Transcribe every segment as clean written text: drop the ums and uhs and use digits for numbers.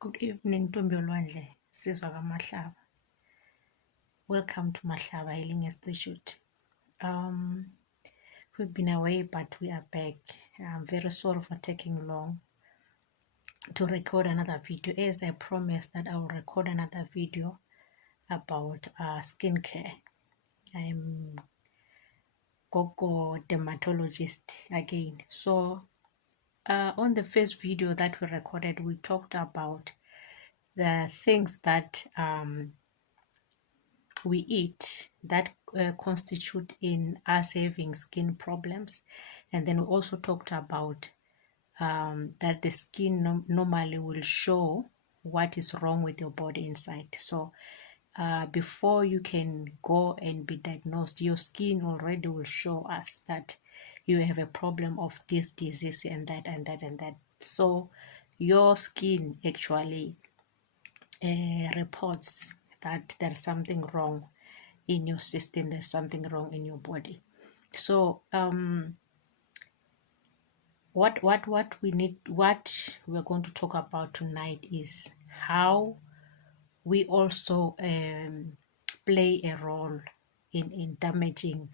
Good evening, Ntombi Olwandle, Sizwe kaMahlaba. Welcome to Mahlaba Healing Institute. We've been away, but we are back. I'm very sorry for taking long to record another video. As I promised that I will record another video about skincare. I'm Gogo dermatologist again. So on the first video that we recorded, we talked about the things that we eat that constitute in us having skin problems, and then we also talked about that the skin normally will show what is wrong with your body inside. So before you can go and be diagnosed, your skin already will show us that you have a problem of this disease and that and that and that. So your skin actually reports that there's something wrong in your system, there's something wrong in your body. So what we're going to talk about tonight is how we also play a role in damaging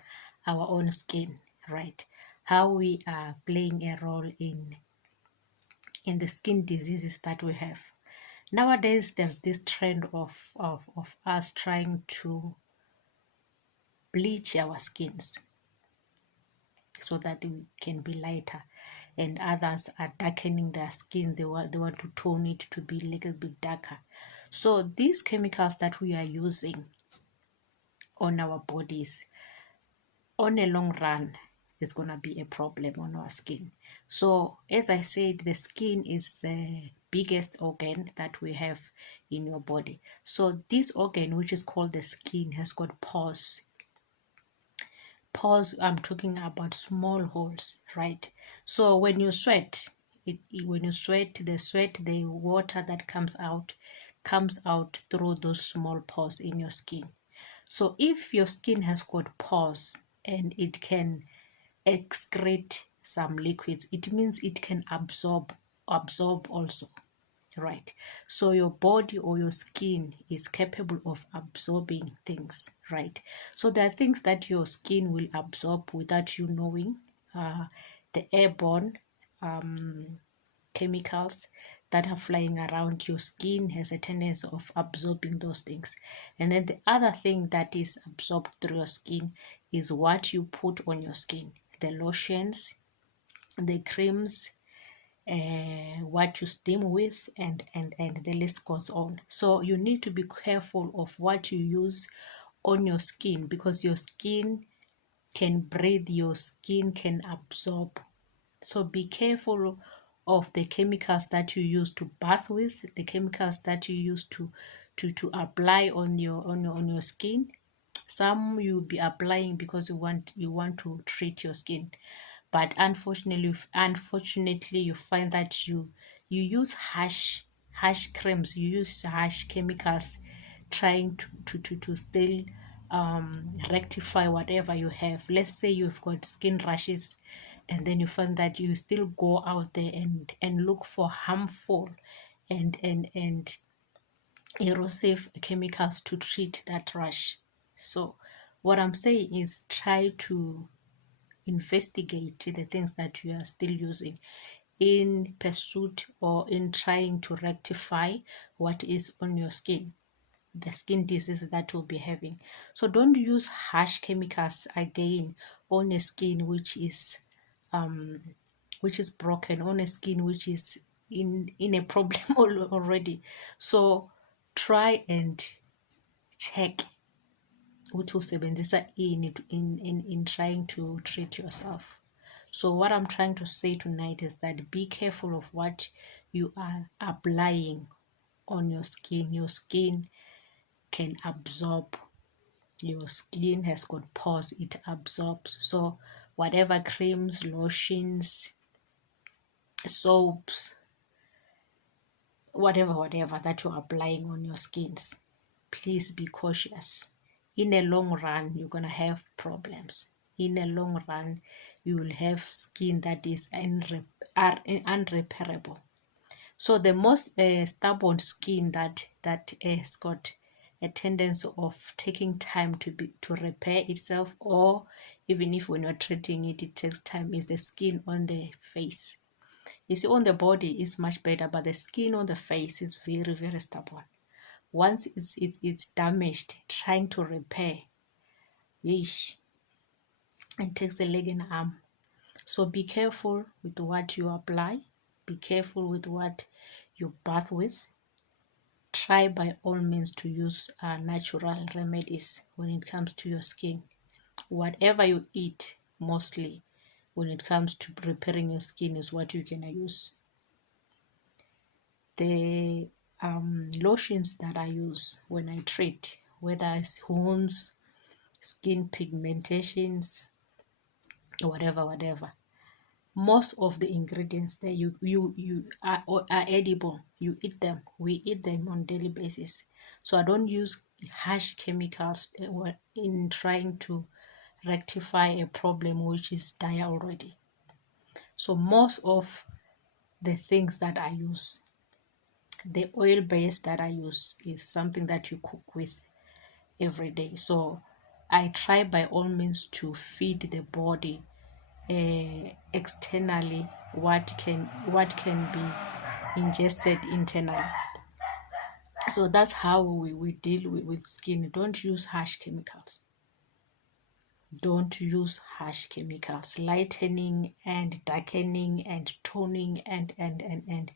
our own skin, right? How we are playing a role in the skin diseases that we have. Nowadays, there's this trend of us trying to bleach our skins so that we can be lighter, and others are darkening their skin. They want to tone it to be a little bit darker. So these chemicals that we are using on our bodies, on a long run, is going to be a problem on our skin. So as I said, the skin is the biggest organ that we have in your body. So this organ, which is called the skin, has got pores. Pores, I'm talking about small holes, right? So when you sweat, the water that comes out through those small pores in your skin. So if your skin has got pores and it can excrete some liquids, it means it can absorb also, right? So your body or your skin is capable of absorbing things, right? So there are things that your skin will absorb without you knowing. The airborne chemicals that are flying around your skin has a tendency of absorbing those things. And then the other thing that is absorbed through your skin is what you put on your skin, the lotions, the creams, what you steam with, and the list goes on. So you need to be careful of what you use on your skin, because your skin can breathe, your skin can absorb. So be careful of the chemicals that you use to bath with, the chemicals that you use to apply on your skin. Some you'll be applying because you want to treat your skin, but unfortunately you find that you use harsh creams, you use harsh chemicals, trying to still rectify whatever you have. Let's say you've got skin rashes, and then you find that you still go out there and look for harmful and erosive chemicals to treat that rash. So what I'm saying is, try to investigate the things that you are still using in pursuit or in trying to rectify what is on your skin, the skin disease that you'll be having. So don't use harsh chemicals again on a skin which is broken, on a skin which is in a problem already. So try and check ukuthi usebenzisa ini in trying to treat yourself. So what I'm trying to say tonight is that be careful of what you are applying on your skin. Your skin can absorb. Your skin has got pores, it absorbs. So whatever creams, lotions, soaps, whatever that you're applying on your skins, please be cautious. In a long run, you're going to have problems. In a long run, you will have skin that is unrepairable. So the most stubborn skin that has got a tendency of taking time to repair itself, or even if when you're treating it, it takes time, is the skin on the face. You see, on the body is much better, but the skin on the face is very, very stubborn. Once it's damaged, trying to repair, yeesh, it takes a leg and arm. So be careful with what you apply. Be careful with what you bath with. Try by all means to use natural remedies when it comes to your skin. Whatever you eat, mostly when it comes to preparing your skin, is what you can use. The lotions that I use when I treat, whether it's wounds, skin pigmentations, whatever, most of the ingredients that you are edible. You eat them. We eat them on daily basis. So I don't use harsh chemicals in trying to rectify a problem which is dire already. So most of the things that I use, the oil base that I use, is something that you cook with every day. So I try by all means to feed the body externally what can be ingested internally. So that's how we deal with skin. Don't use harsh chemicals. Don't use harsh chemicals. Lightening and darkening and toning and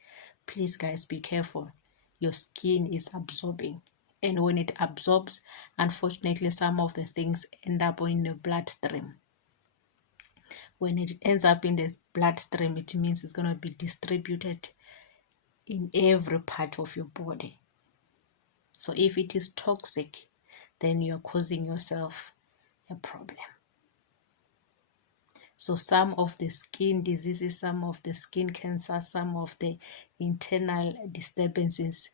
please guys, be careful. Your skin is absorbing, and when it absorbs, unfortunately some of the things end up in the bloodstream. When it ends up in the bloodstream, it means it's going to be distributed in every part of your body. So if it is toxic, then you're causing yourself a problem. So some of the skin diseases, some of the skin cancer, some of the internal disturbances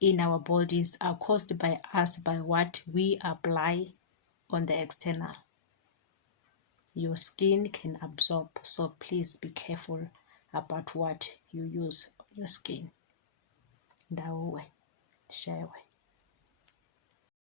in our bodies are caused by us, by what we apply on the external. Your skin can absorb, so please be careful about what you use on your skin. Ndawe, share.